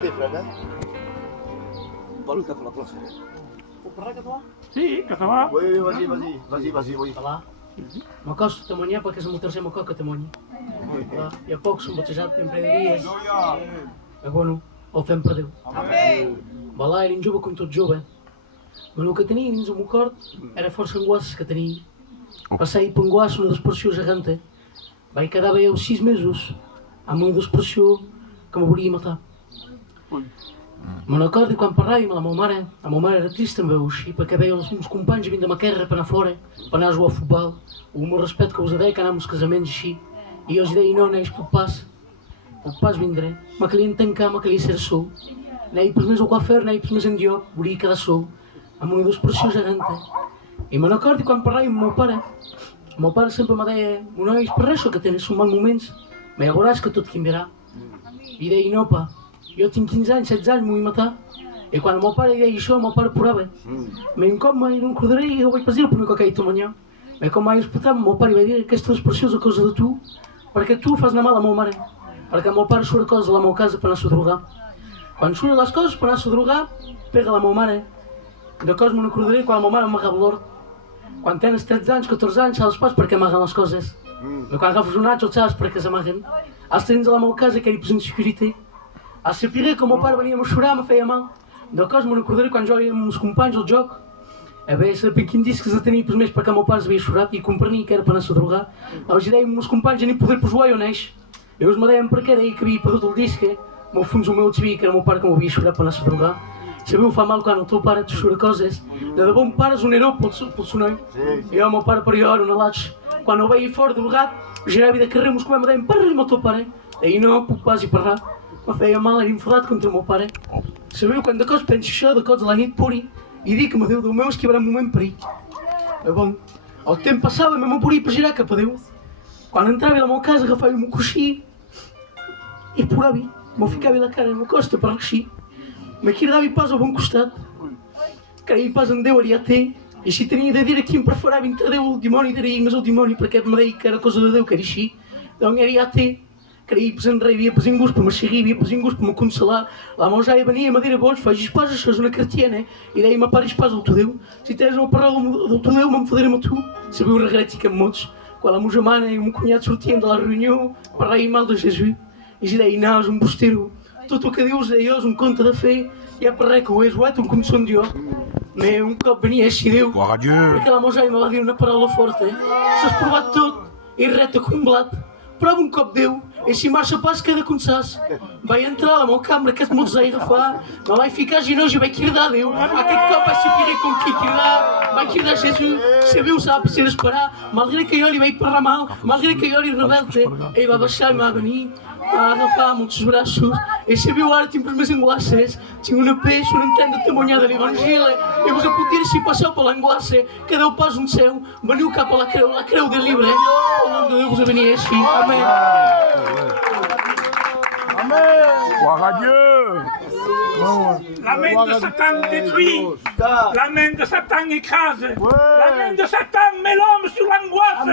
Fred, Valuta con la plaza. Puc parlar català? Sí, català. Oui, vas-y, oui. Català. M'acosto a manhã perquè és el tercer macó que te manhã. I a poc som batejat en dies. Bueno, el fem per Déu. Balà era un jove com tot jove. Però el que tenia dins el meu cor era força angoisses que tenia. Passei per angoixa una despressió gegante. Vaig quedar bé els 6 mesos amb una despressió que me volia matar. Me'n recordo quan parlàvem a la meva mare era trista amb veus així, perquè veia els meus companys vinc de ma terra per anar fora, per anar a jugar a futbol, o amb el respecte que us deia que anàvem als casaments així, i jo els deia, no, neix, puc pas vindré, me calia tancar, me calia ser sol, anava per més al coafer, anava per més enlloc, volia quedar sol, amb una despressió gegante. I me'n recordo quan parlàvem amb el meu pare sempre me deia, no és per això que tens, són mals moments, ma ja veuràs que tot canviarà. I deia, no, pa, jo tinc 15 anys, 16 anys, m'ho vull matar. I quan el meu pare deia això, el meu pare plorava. Un cop mai no em recordaré i jo vaig pas dir el primer que aquell tomanyà. I com mai escoltava, el meu pare va dir aquesta despressió és a causa de tu, perquè tu fas anar mal a la meva mare. Perquè el meu pare surt coses a la meva casa per anar-se a drogar. Quan surt les coses per anar-se a drogar, pega la meva mare. De coses me recordaré quan la meva mare m'amagava l'hort. Quan tens 13 anys, 14 anys, saps pas per què amaguen les coses. I quan agafes un atx, saps per què s'amaguen. Els tens a la meva casa que era per inseguretat. A saber que el meu pare venia a chorar, me feia mal. De cos me'n recordaré quan jugàvem amb els companys al joc. A veure, saber quin disc se tenia per més perquè el meu pare s'havia chorat i comprenia que era per anar-se a drogar. Els dèiem als companys a ni poder per jugar i on eix. Llavors me deien per què deia que havia perdut el disc. Meu fons el meu sabia que era el meu pare que m'havia chorat per anar-se a drogar. Sabeu, fa mal quan el teu pare te xura coses. De debò un pare és un heroi pel seu noi. I el meu pare per jo era un alatx. Quan el veia fora drogat, girava de carrer, mos comem, me deien, parla-li amb el teu pare. Deia, no, puc pas i parlar. Me feia mal, era enfadat contra el meu pare. Sabeu, quan de cos penso això, de cos a la nit puri, i dic que me Déu meu és que hi haurà un moment per ell. Bon, el temps passava, me moria per girar cap a Déu. Quan entrava a la meva casa, agafava el meu coixí i plorava. Me ficava la cara en el costa per així. Me cridava pas al bon costat. Creia pas en Déu, era té. I així tenia de dir a qui em preferava entre Déu i el dimoni, diria més el dimoni, perquè me deia que era cosa de Déu, que era així. Doncs era té. Creia pas en res, havia pas en gust per me seguir, havia pas en gust per me consolar. La meva jaia venia i me deia, boig, facis pas, això és una cristiana. I deia, me paris pas del teu Déu. Si tens una paraula del teu Déu, m'enfadaré amb tu. Sabeu regrets i que em mots. Quan la meva germana i el meu cunyat sortien de la reunió, parlaven mal de Jesús. I jo deia, no, és un bostero. Tot el que dius d'allò és un conte de fe. Ja per res que ho és, ho un consum jo. Mais un cop venia així Déu. Perquè la meva jaia me va dir una paraula forta. S'has provat tot i reta com un blat. Prova un cop Déu, i si marxa pas queda com saps. Vaig entrar a la meva cambra, que mots vaig agafar, me vaig ficar genoix i vaig cridar a Déu. Aquest cop vaig saber com qui cridar, vaig cridar a Jesús, sabeu, sap, si esperar, malgrat que jo li vaig parlar mal, malgrat que jo li rebel-te, ell va baixar i m'ha venir, m'ha agafar amb els braços, i sabeu, ara tinc més angoisses, tinc una peix, un intent de temonyar de l'Evangeli, i vos puc dir si passeu per l'angoissa, que Déu pas un seu, veniu cap a la creu del llibre, el nom de Déu vos venia així, amén. Gloire à Dieu. La main de Satan détruit, la main de Satan écrase, la main de Satan met l'homme sur l'angoisse.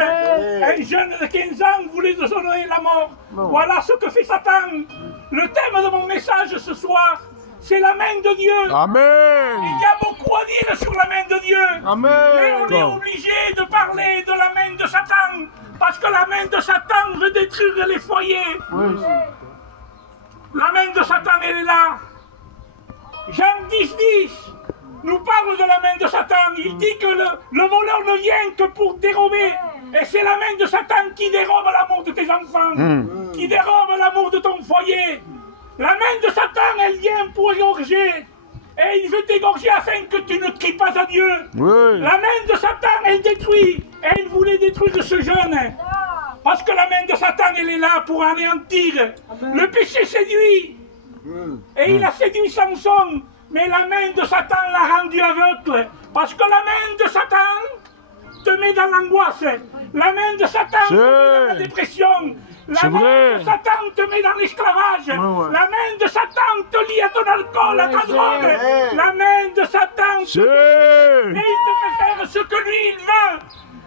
Un jeune de 15 ans voulait déshonorer la mort. Voilà ce que fait Satan. Le thème de mon message ce soir, c'est la main de Dieu. Amen. Il y a beaucoup à dire sur la main de Dieu. Amen. Mais on est obligé de parler de la main de Satan, parce que la main de Satan veut détruire les foyers. La main de Satan, elle est là. Jean 10:10 nous parle de la main de Satan. Il dit que le voleur ne vient que pour dérober. Et c'est la main de Satan qui dérobe l'amour de tes enfants, qui dérobe l'amour de ton foyer. La main de Satan, elle vient pour égorger. Et il veut t'égorger afin que tu ne cries pas à Dieu. Oui. La main de Satan, elle détruit. Et il voulait détruire ce jeune. Parce que la main de Satan, elle est là pour anéantir. Le péché séduit. Et il a séduit Samson. Mais la main de Satan l'a rendu aveugle. Parce que la main de Satan te met dans l'angoisse. La main de Satan te met dans la dépression. La main de Satan te met dans l'esclavage. La main de Satan te lie à ton alcool, à ta drogue. La main de Satan te et il te fait faire ce que lui il veut.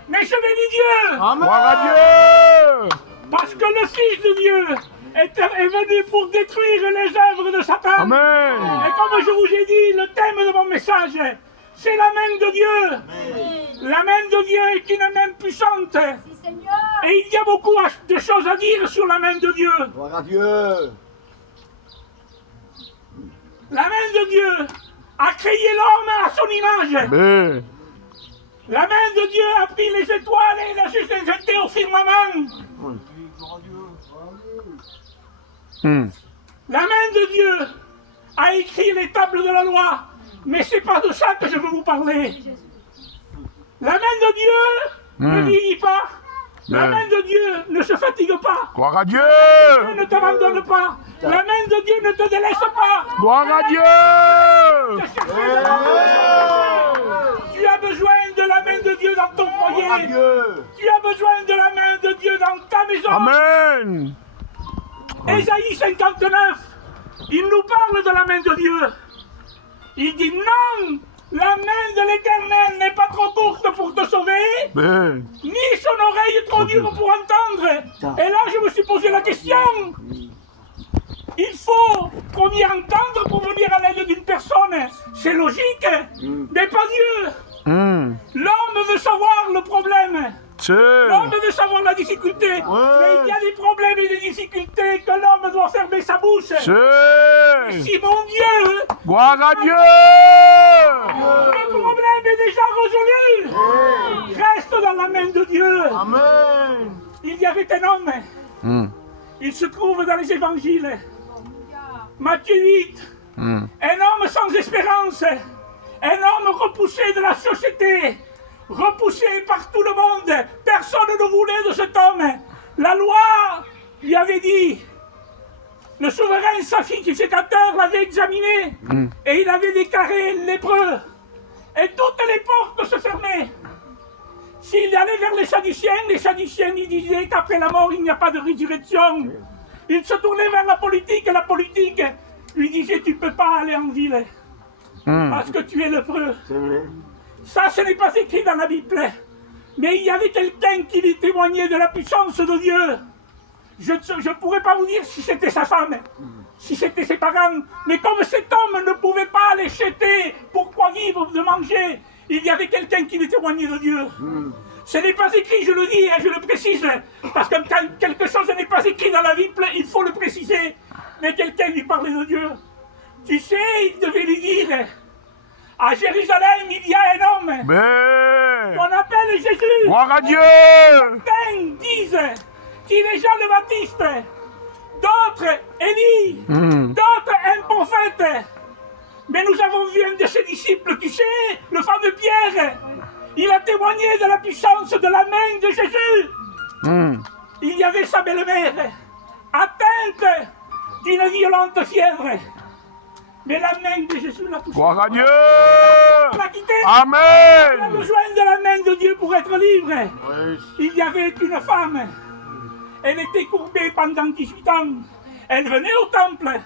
Mais je bénis Dieu. Gloire à Dieu. Parce que le Fils de Dieu est venu pour détruire les œuvres de Satan. Amen. Et comme je vous ai dit, le thème de mon message, c'est la main de Dieu. La main de Dieu est une main puissante. Et il y a beaucoup de choses à dire sur la main de Dieu. Gloire à Dieu. La main de Dieu a créé l'homme à son image. Amen. La main de Dieu a pris les étoiles et les a jetées au firmament. La main de Dieu a écrit les tables de la loi. Mais c'est pas de ça que je veux vous parler. La main de Dieu ne vieillit pas. La main de Dieu ne se fatigue pas. Gloire à Dieu. Dieu ne t'abandonne pas. La main de Dieu ne te délaisse pas. Gloire à Dieu. Tu as besoin de la main de Dieu dans ton Gloire à foyer. Dieu. Tu as besoin de la main de Dieu dans ta maison. Amen. Ésaïe 59, il nous parle de la main de Dieu. Il dit non, la main de l'Éternel n'est pas trop courte pour te sauver, Amen. ni son oreille trop dure pour entendre. Et là, je me suis posé la question. Il faut qu'on y entende pour venir à l'aide d'une personne. C'est logique, mais pas Dieu. L'homme veut savoir le problème. L'homme veut savoir la difficulté. Mais il y a des problèmes et des difficultés que l'homme doit fermer sa bouche. Si mon Dieu, Gloire à Dieu. le problème est déjà résolu. Reste dans la main de Dieu. Amen. Il y avait un homme. Il se trouve dans les évangiles. Matthieu 8. Un homme sans espérance. Un homme repoussé de la société. Repoussé par tout le monde. Personne ne voulait de cet homme. La loi lui avait dit. Le souverain sacrificateur l'avait examiné. Et il avait déclaré lépreux. Et toutes les portes se fermaient. S'il allait vers les Sadduciens ils disaient qu'après la mort, il n'y a pas de résurrection. Il se tournait vers la politique, et la politique lui disait, tu ne peux pas aller en ville, parce que tu es lépreux. C'est vrai. Ça, ce n'est pas écrit dans la Bible. Mais il y avait quelqu'un qui lui témoignait de la puissance de Dieu. Je ne pourrais pas vous dire si c'était sa femme, si c'était ses parents. Mais comme cet homme ne pouvait pas aller jeter pour quoi vivre, de manger, il y avait quelqu'un qui lui témoignait de Dieu. Ce n'est pas écrit, je le dis et je le précise. Parce que quand quelque chose n'est pas écrit dans la Bible, il faut le préciser. Mais quelqu'un lui parlait de Dieu. Tu sais, il devait lui dire, à Jérusalem, il y a un homme qu'on appelle Jésus. Gloire à Dieu. Certains disent qu'il est Jean le Baptiste, d'autres Élie, d'autres un prophète. Mais nous avons vu un de ses disciples, tu sais, le fameux Pierre. Il a témoigné de la puissance de la main de Jésus. Il y avait sa belle-mère, atteinte d'une violente fièvre. Mais la main de Jésus l'a touché. Gloire à Dieu. L'a quitté. Il a Amen. besoin de la main de Dieu pour être libre. Il y avait une femme. Elle était courbée pendant 18 ans. Elle venait au temple.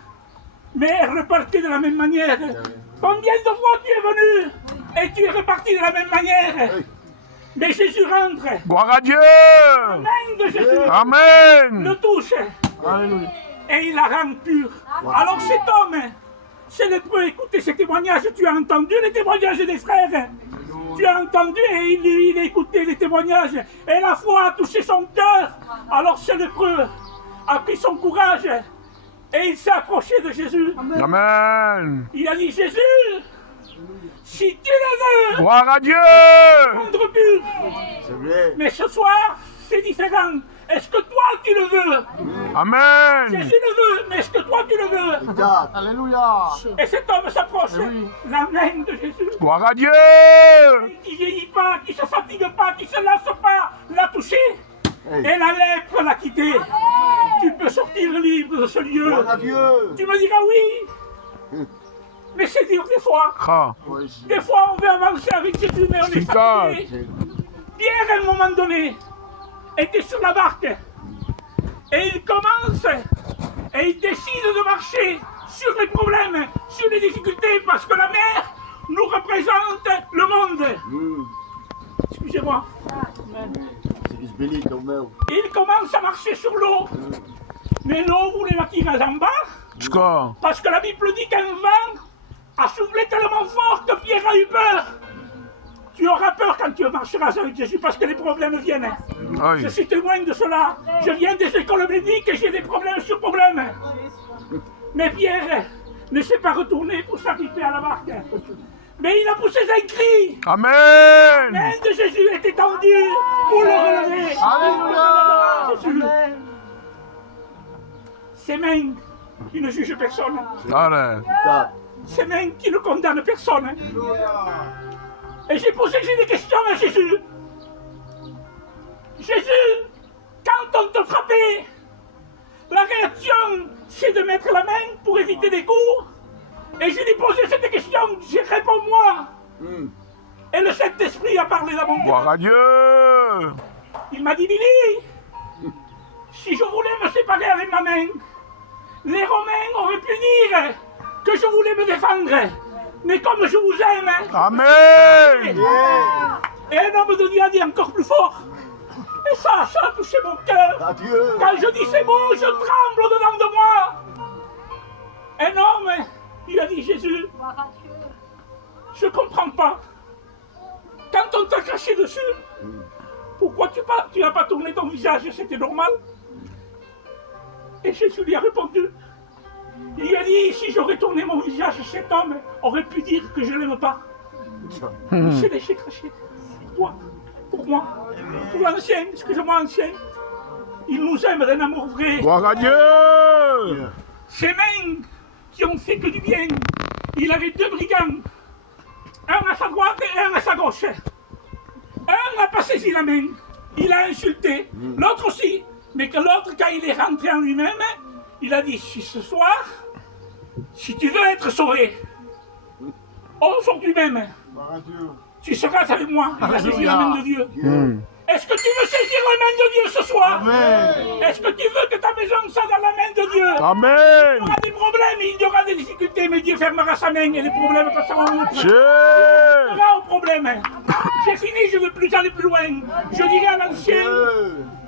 Mais elle repartait de la même manière. Combien de fois tu es venu et tu es reparti de la même manière? Mais Jésus rentre. Gloire à Dieu. La main de Jésus Amen. le touche. Et il la rend pure. Alors cet homme, c'est le premier, écoutez ces témoignages. Tu as entendu les témoignages des frères. Tu as entendu et il a écouté les témoignages. Et la foi a touché son cœur. Alors ce lépreux a pris son courage. Et il s'est approché de Jésus. Amen. Il a dit, Jésus, si tu le veux, Gloire à Dieu. rendre pur. C'est vrai. Mais ce soir, c'est différent. Est-ce que toi, tu le veux? Amen. Jésus le veut, mais est-ce que toi, tu le veux? Exact. Alléluia. Et cet homme s'approche. La main de Jésus, Gloire à Dieu. qui ne vieillit pas, qui ne se fatigue pas, qui ne se lasse pas, l'a touché. Et la lèpre l'a quitté. Tu peux sortir libre de ce lieu. Gloire à Dieu. Tu me diras oui. Mais c'est dur des fois. Ah. Des fois, on veut avancer avec Jésus, mais on est Efficace. fatigué. Pierre, à un moment donné, était sur la barque. Et il commence, et il décide de marcher sur les problèmes, sur les difficultés, parce que la mer nous représente le monde. Excusez-moi. C'est du sbélit, ton mère. Il commence à marcher sur l'eau. Mais non, vous les attirez en bas, Score. parce que la Bible dit qu'un vent a soufflé tellement fort que Pierre a eu peur. Tu auras peur quand tu marcheras avec Jésus parce que les problèmes viennent. Oui. Je suis témoin de cela. Je viens des écoles bibliques et j'ai des problèmes sur problèmes. Mais Pierre ne s'est pas retourné pour s'arrêter à la barque. Mais il a poussé un cri. Amen. La main de Jésus est étendue pour le relever. Alléluia. Jésus. Ces mains qui ne jugent personne. Allez. Ces mains qui ne condamnent personne. Et j'ai posé des questions à Jésus. Jésus, quand on te frappait, la réaction, c'est de mettre la main pour éviter des coups. Et je lui ai posé cette question, j'ai réponds-moi. Et le Saint-Esprit a parlé dans mon Gloire cœur. à Dieu. Il m'a dit, Billy, si je voulais me séparer avec ma main, les Romains auraient pu dire que je voulais me défendre. Mais comme je vous aime, Amen. et un homme de Dieu a dit encore plus fort. Et ça a touché mon cœur. Adieu. Quand je dis ces mots, je tremble au-dedans de moi. Un homme, il a dit, Jésus, je ne comprends pas. Quand on t'a craché dessus, pourquoi tu n'as pas tourné ton visage? C'était normal. Et Jésus lui a répondu. Il a dit, si j'aurais tourné mon visage, cet homme aurait pu dire que je ne l'aime pas. Il s'est laissé cracher. Pour toi, pour moi, pour l'ancien, excusez-moi ancien. Il nous aime d'un amour vrai. Gloire à Dieu. Ces mains qui ont fait que du bien. Il avait deux brigands. Un à sa droite et un à sa gauche. Un n'a pas saisi la main. Il a insulté. L'autre aussi. Mais que l'autre, quand il est rentré en lui-même, il a dit, si ce soir, si tu veux être sauvé, aujourd'hui même, tu seras avec moi. Il a saisi la main de Dieu. Est-ce que tu veux saisir la main de Dieu ce soir? Amen. Est-ce que tu veux que ta maison soit dans la main de Dieu? Il y Amen. aura des problèmes, il y aura des difficultés, mais Dieu fermera sa main et les problèmes passeront outre. Dieu. Là au problème. J'ai fini, je ne veux plus aller plus loin. Je dirai à l'ancien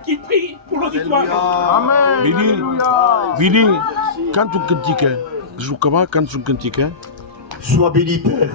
qui prie pour l'auditoire. Amen. Billy, Billy, canta um cantico. Diz o cavaco, canta um cantico. Sois béni, Père.